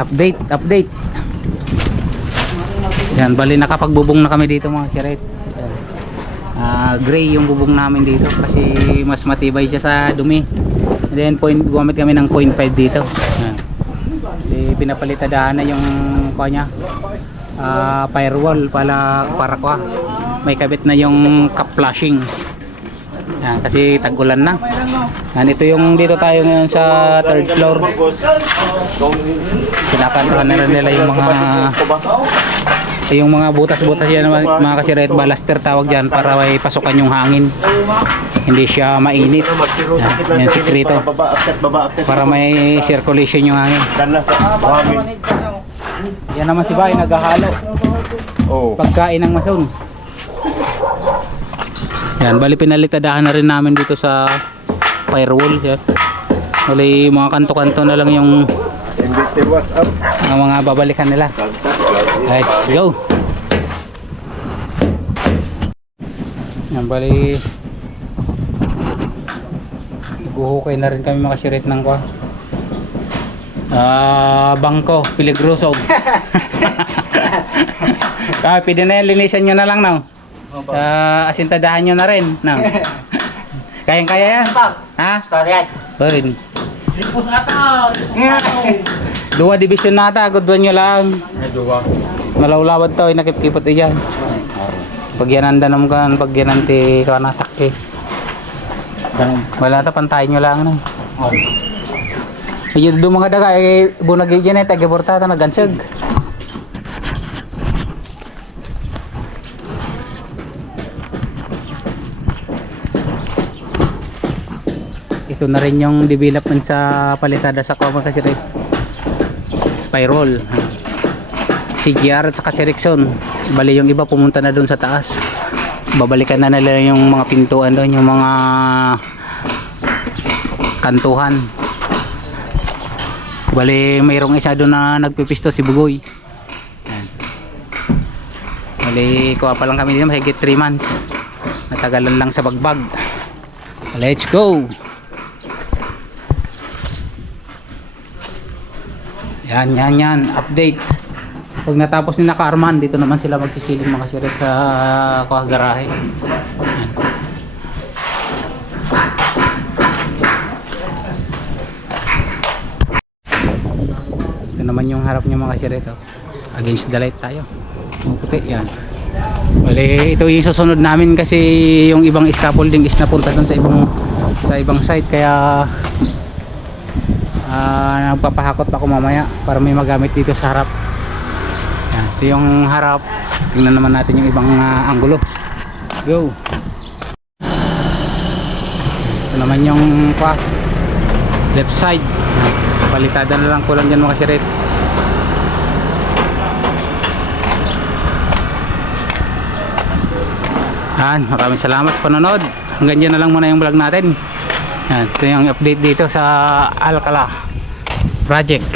Update. Yan, bali nakapagbubong na kami dito mga siret. Gray yung bubong namin dito kasi mas matibay siya sa dumi. And then gumamit kami ng 0.5 dito. Yan. Pinapalitadahan na yung kanya firewall para may kabit na yung cap flashing. Yan, kasi tag-ulan na. Yan, ito yung dito tayo ngayon sa third floor. Pinakantuhan na rin nila yung mga butas-butas yan mga kasiret, balaster tawag dyan para may pasukan yung hangin, hindi siya mainit. Yan sikrito para may circulation yung hangin. Yan naman si Bay naghahalo pagkain ng mason. Yan, bali pinalitadahan na rin namin dito sa firewall. Yan. Bali mga kanto-kanto na lang yung mga babalikan nila. Let's go. Yan, bali guhukay na rin kami mga sirit ng bangko piligroso. Pwede na yan, linisan nyo na lang no? Asintadahan nyo na rin no? Kayang-kaya yan? Ha? Pwede. Lipos ata. Dua division nata, gudwan nyo lang. Malawlawad to, inakip-kipot iyan. Pag yan andan naman, pag yan anti ka natak eh. Wala ta, pantayin nyo lang no? Ayun doon mga daga, bunag yun eh, tagiborta ito, nagansag. Ito na rin yung development sa palitada sa Kuwama kasi rin. Firewall. CGR at saka Ericsson. Bali yung iba pumunta na doon sa taas. Babalikan na nila yung mga pintuan doon, yung mga kantuhan. Bali mayroong isa doon na nagpipisto, si Bugoy. Yan. Bali kuha pa lang kami dito, mahigit 3 months. Natagalan lang sa bagbag. Let's go. Yan, update. Pag natapos ni naka-arman, dito naman sila magsisiling mga siret sa garahe. Yan. Ito naman yung harap niya mga siret. Against the light tayo. Puti yan. Bali, ito yung susunod namin kasi yung ibang scaffolding is napunta dun sa ibang site, kaya nagpapahakot ako mamaya para may magamit dito sa harap. Yan, ito yung harap. Tingnan naman natin yung ibang anggulo. Go. Ito naman yung left side. Palitada na lang kulang dyan mga sirit. Yan, maraming salamat sa panonood. Hanggang dyan na lang muna yung vlog natin. Yan, ito yung update dito sa Alcala project.